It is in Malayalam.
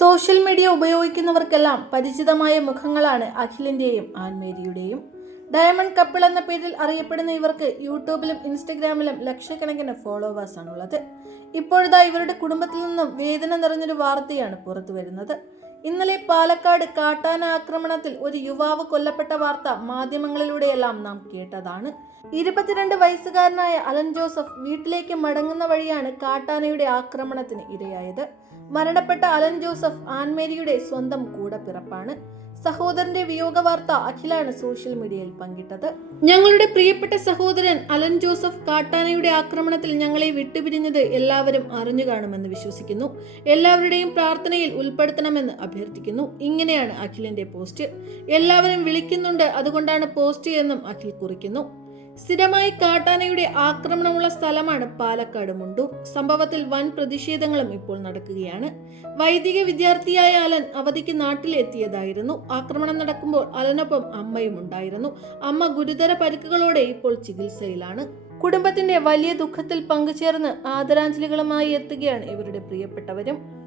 സോഷ്യൽ മീഡിയ ഉപയോഗിക്കുന്നവർക്കെല്ലാം പരിചിതമായ മുഖങ്ങളാണ് അഖിലിന്റെയും ആൻമേരിയുടെയും. ഡയമണ്ട് കപ്പിൾ എന്ന പേരിൽ അറിയപ്പെടുന്ന ഇവർക്ക് യൂട്യൂബിലും ഇൻസ്റ്റഗ്രാമിലും ലക്ഷക്കണക്കിന് ഫോളോവേഴ്സ് ആണുള്ളത് ഇപ്പോഴതാ ഇവരുടെ കുടുംബത്തിൽ നിന്നും വേദന നിറഞ്ഞൊരു വാർത്തയാണ് പുറത്തു വരുന്നത് ഇന്നലെ പാലക്കാട് കാട്ടാന ആക്രമണത്തിൽ ഒരു യുവാവ് കൊല്ലപ്പെട്ട വാർത്ത മാധ്യമങ്ങളിലൂടെയെല്ലാം നാം കേട്ടതാണ്. ഇരുപത്തിരണ്ട് വയസ്സുകാരനായ അലൻ ജോസഫ് വീട്ടിലേക്ക് മടങ്ങുന്ന വഴിയാണ് കാട്ടാനയുടെ ആക്രമണത്തിന് ഇരയായത്. മരണപ്പെട്ട അലൻ ജോസഫ് ആൻമേരിയുടെ സ്വന്തം കൂടപ്പിറപ്പാണ്. സഹോദരന്റെ വിയോഗ വാർത്ത അഖിലാണ് സോഷ്യൽ മീഡിയയിൽ പങ്കിട്ടത്. ഞങ്ങളുടെ പ്രിയപ്പെട്ട സഹോദരൻ അലൻ ജോസഫ് കാട്ടാനയുടെ ആക്രമണത്തിൽ ഞങ്ങളെ വിട്ടുപിരിഞ്ഞത് എല്ലാവരും അറിഞ്ഞു കാണുമെന്ന് വിശ്വസിക്കുന്നു. എല്ലാവരുടെയും പ്രാർത്ഥനയിൽ ഉൾപ്പെടുത്തണമെന്ന് അഭ്യർത്ഥിക്കുന്നു. ഇങ്ങനെയാണ് അഖിലിന്റെ പോസ്റ്റ്. എല്ലാവരും വിളിക്കുന്നുണ്ട്. അതുകൊണ്ടാണ് പോസ്റ്റ് എന്നും അഖിൽ കുറിക്കുന്നു. സ്ഥിരമായി കാട്ടാനയുടെ ആക്രമണമുള്ള സ്ഥലമാണ് പാലക്കാട് മുണ്ടു സംഭവത്തിൽ വൻ പ്രതിഷേധങ്ങളും ഇപ്പോൾ നടക്കുകയാണ്. വൈദിക വിദ്യാർത്ഥിയായ അലൻ അവധിക്ക് നാട്ടിലെത്തിയതായിരുന്നു. ആക്രമണം നടക്കുമ്പോൾ അലനൊപ്പം അമ്മയും ഉണ്ടായിരുന്നു. അമ്മ ഗുരുതര പരിക്കുകളോടെ ഇപ്പോൾ ചികിത്സയിലാണ്. കുടുംബത്തിന്റെ വലിയ ദുഃഖത്തിൽ പങ്കുചേർന്ന് ആദരാഞ്ജലികളുമായി എത്തുകയാണ് ഇവരുടെ പ്രിയപ്പെട്ടവരും.